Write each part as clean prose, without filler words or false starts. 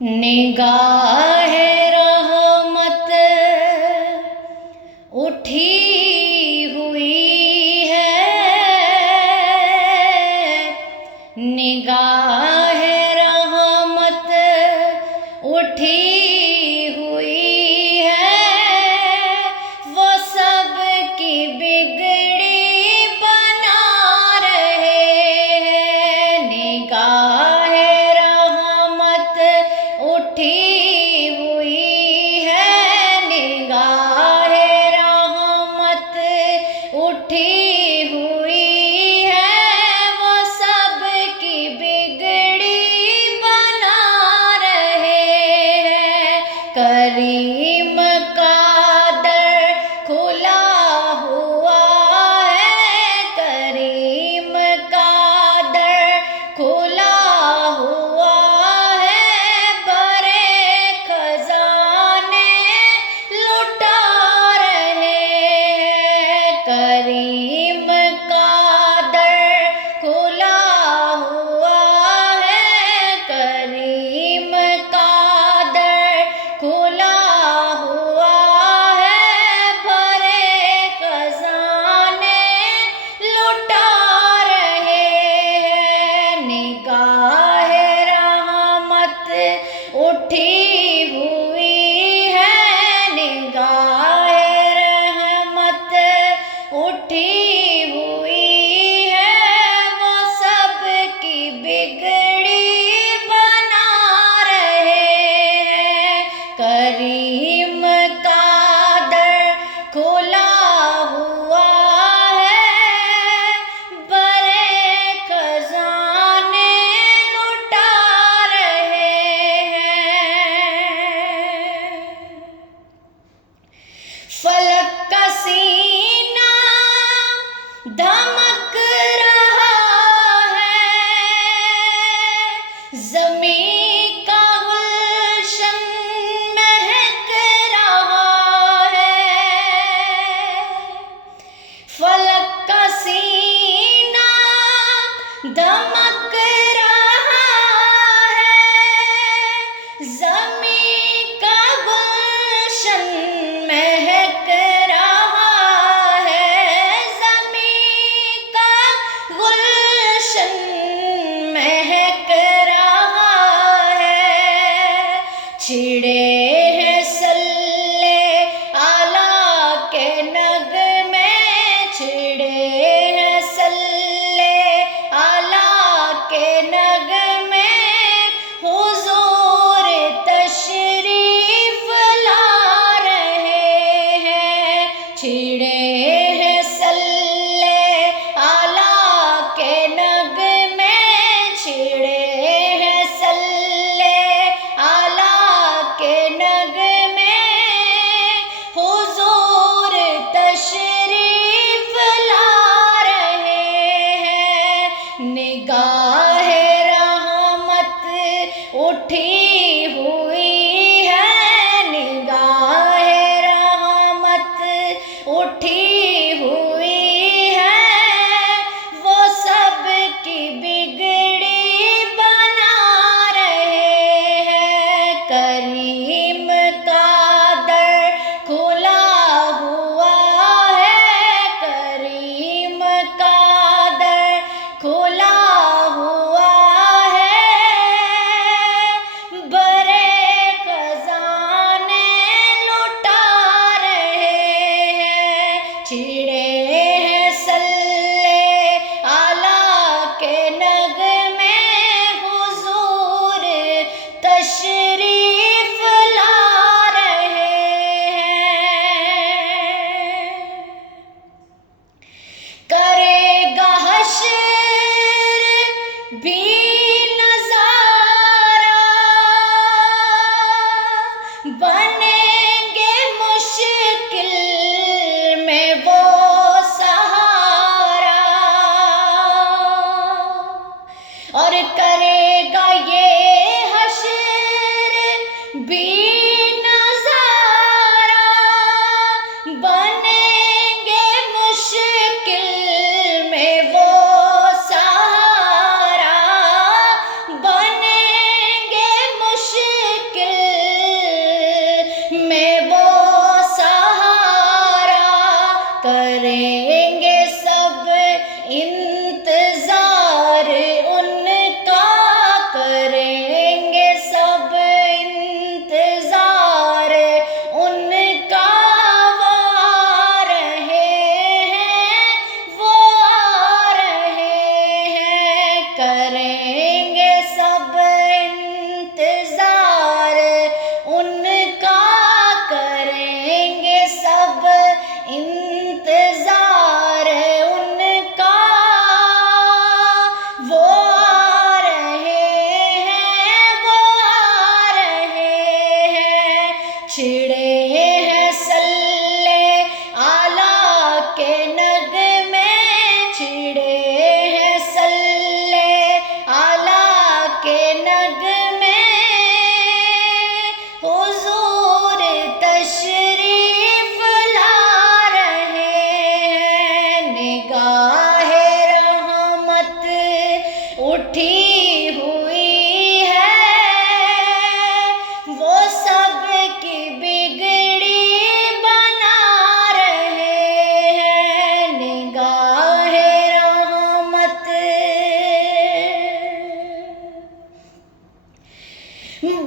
निगाह रहमत उठी हुई है, निगाह रहमत उठी हुई है, वो सब की बिगड़ी बना रहे हैं। निगाह रहमत उठी हुई है, निगाह रहमत उठी हुई है, वो सब की बिगड़ी बना रहे हैं। करीम का दर खुला हुआ है, करीम का दर खुला हुआ है, बड़े खजाने लुटा रहे हैं। करीम का दर खुला हुआ है, करीम का दर खुला हुआ है, बड़े खजाने लुटा रहे हैं। निगाह रहमत उठी हुई है, निगाह रहमत उठी हुई है, वो सब की बिगड़ी बना रहे हैं। करीम का दर खुला हुआ है, बड़े खजाने लुटा रहे हैं। फलक का सीना धमक रहा है, ज़मीं का गुलशन महक रहा है। फलक का सीना धमक रहा है, ज़मीं का गुलशन महक रहा है, ज़मीं का गुलशन महक रहा है। छिड़े हैं सल्ले आला के नगमे, छिड़े हैं सल्ले आला के नगमे, हुजूर तशरीफ ला रहे हैं। छिड़े हैं सल्ले आला के नगमे, छिड़े हैं सल्ले आला के नगमे, हुजूर तशरीफ ला रहे हैं। निगाह रहमत उठी हुई है, निगाह रहमत उठी हुई है, वो सब की बिगड़ी बना रहे हैं। करीम का दर खुला हुआ है, करीम का दर खुला हुआ है, बड़े खजाने लुटा रहे हैं। छिड़े हैं सल्ले आला के नगमे, हुजूर तशरीफ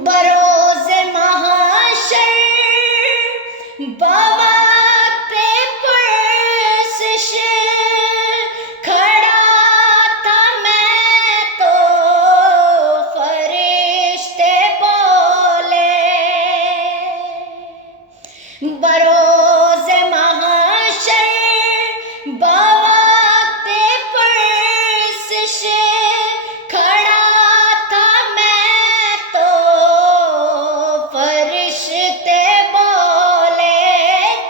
بروز محشر بوقت پرسش کھڑا تھا میں تو فرشتے بولے، بروز محشر بوقت پرسش کھڑا تھا میں تو فرشتے بولے،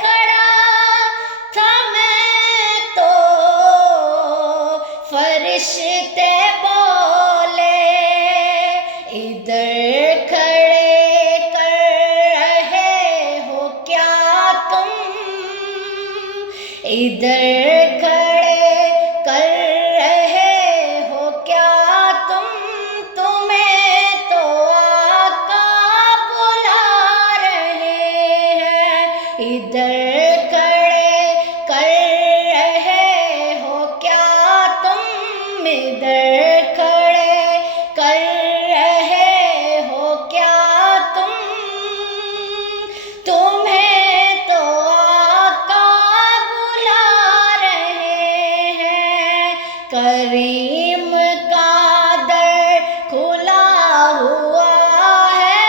کھڑا تھا میں تو فرشتے بولے، ادھر کھڑے کر رہے ہو کیا تم، ادھر کھڑے کر رہے ہو کیا تم، تمہیں تو آقا بلا رہے ہیں، ادھر کھڑے کر رہے ہو کیا تم، ادھر کھڑے کر رہے ہو کیا تم، تمہیں تو آقا بلا رہے ہیں، کریم کا در کھلا ہوا ہے،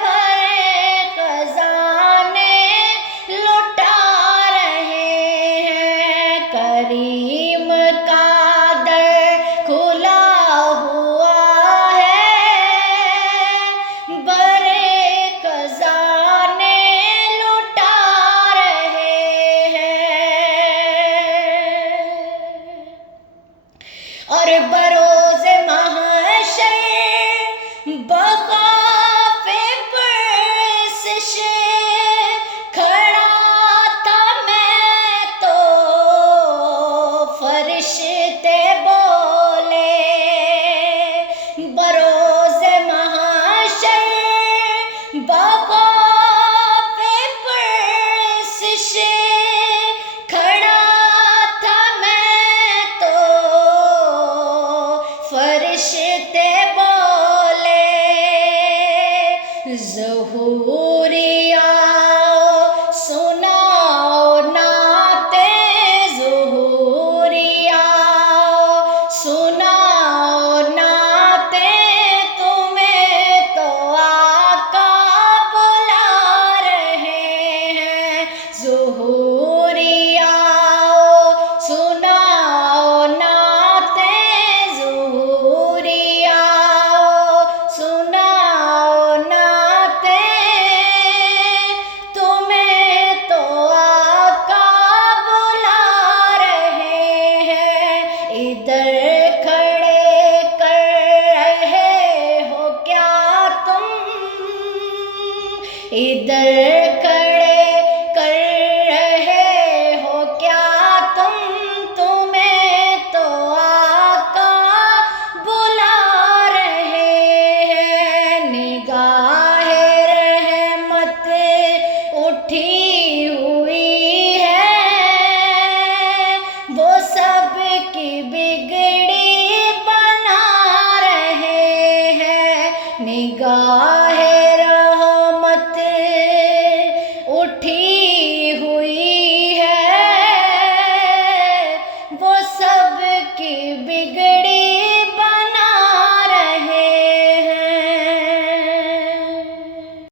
بھرے خزانے لٹا رہے ہیں، کریم کا در کھلا ہوا ہے، بھرے خزانے لٹا رہے ہیں، اور بروز محشر بخوف پرسش کھڑا تھا میں تو فرشتے بولے، بروز محشر بخوف پرسش کھڑا تھا میں تو فرشتے بولے، ظہوریاؤ سناؤ نعتیں، ظہوریاؤ سناؤ نعتیں، تمہیں تو آقا بلا رہے ہیں، ظہوریاؤ سناؤ نعتیں، ظہوریاؤ سناؤ نعتیں، تمہیں تو آقا بلا رہے ہیں، ادھر کھڑے کر رہے ہو کیا تم، ادھر کھڑے